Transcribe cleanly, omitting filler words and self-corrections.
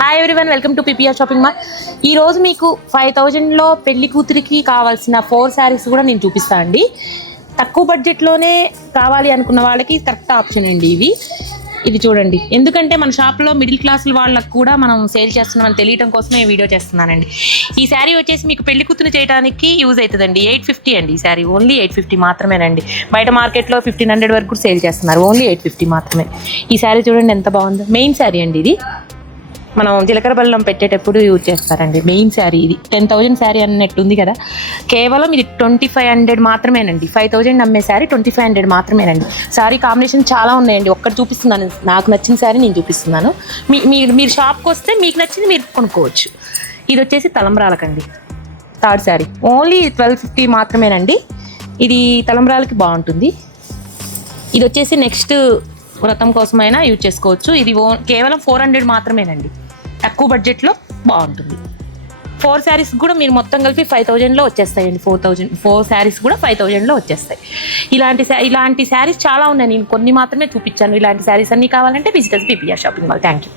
Hi everyone, welcome to PPR shopping mall. ఈ రోజు మీకు 5000లో పెళ్లి కూతురికి కావాల్సిన 4 శారీస్ కూడా నేను చూపిస్తాను అండి. తక్కువ బడ్జెట్లోనే కావాలి అనుకున్న వాళ్ళకి కరెక్ట్ ఆప్షన్ అండి ఇది చూడండి. ఎందుకంటే మన షాప్లో మిడిల్ క్లాస్ వాళ్ళకి కూడా మనం సేల్ చేస్తున్నామని తెలియడం కోసమే ఈ వీడియో చేస్తున్నానండి. ఈ శారీ వచ్చేసి మీకు పెళ్లి కూతురు చేయడానికి యూజ్ అవుతుందండి. 850 అండి ఈ శారీ, ఓన్లీ 850 మాత్రమేనండి. బయట మార్కెట్లో 1500 వరకు కూడా సేల్ చేస్తున్నారు, ఓన్లీ 850 మాత్రమే. ఈ శారీ చూడండి ఎంత బాగుందో. మెయిన్ శారీ అండి ఇది, మనం జీలకర్ర బెల్లం పెట్టేటప్పుడు యూజ్ చేస్తారండి. మెయిన్ శారీ ఇది. 10,000 శారీ అన్నట్టు ఉంది కదా, కేవలం ఇది 2500 మాత్రమేనండి. 5000 అమ్మే శారీ 2500 మాత్రమేనండి. శారీ కాంబినేషన్ చాలా ఉన్నాయండి, ఒక్కటి చూపిస్తున్నాను. నాకు నచ్చిన శారీ నేను చూపిస్తున్నాను. మీరు షాప్కి వస్తే మీకు నచ్చింది మీరు కొనుక్కోవచ్చు. ఇది వచ్చేసి తలంబ్రాలకండి, థర్డ్ శారీ, ఓన్లీ 1250 మాత్రమేనండి. ఇది తలంబ్రాలకి బాగుంటుంది. ఇది వచ్చేసి నెక్స్ట్ వ్రతం కోసమైనా యూజ్ చేసుకోవచ్చు. ఇది కేవలం 400 మాత్రమేనండి, తక్కువ బడ్జెట్లో బాగుంటుంది. 4 శారీస్ కూడా మీరు మొత్తం కలిపి 5000లో వచ్చేస్తాయండి. 4 శారీస్ కూడా 5000లో వచ్చేస్తాయి. ఇలాంటి శారీస్ చాలా ఉన్నాయి, నేను కొన్ని మాత్రమే చూపించాను. ఇలాంటి శారీస్ అన్నీ కావాలంటే visit PPR shopping mall. Thank you.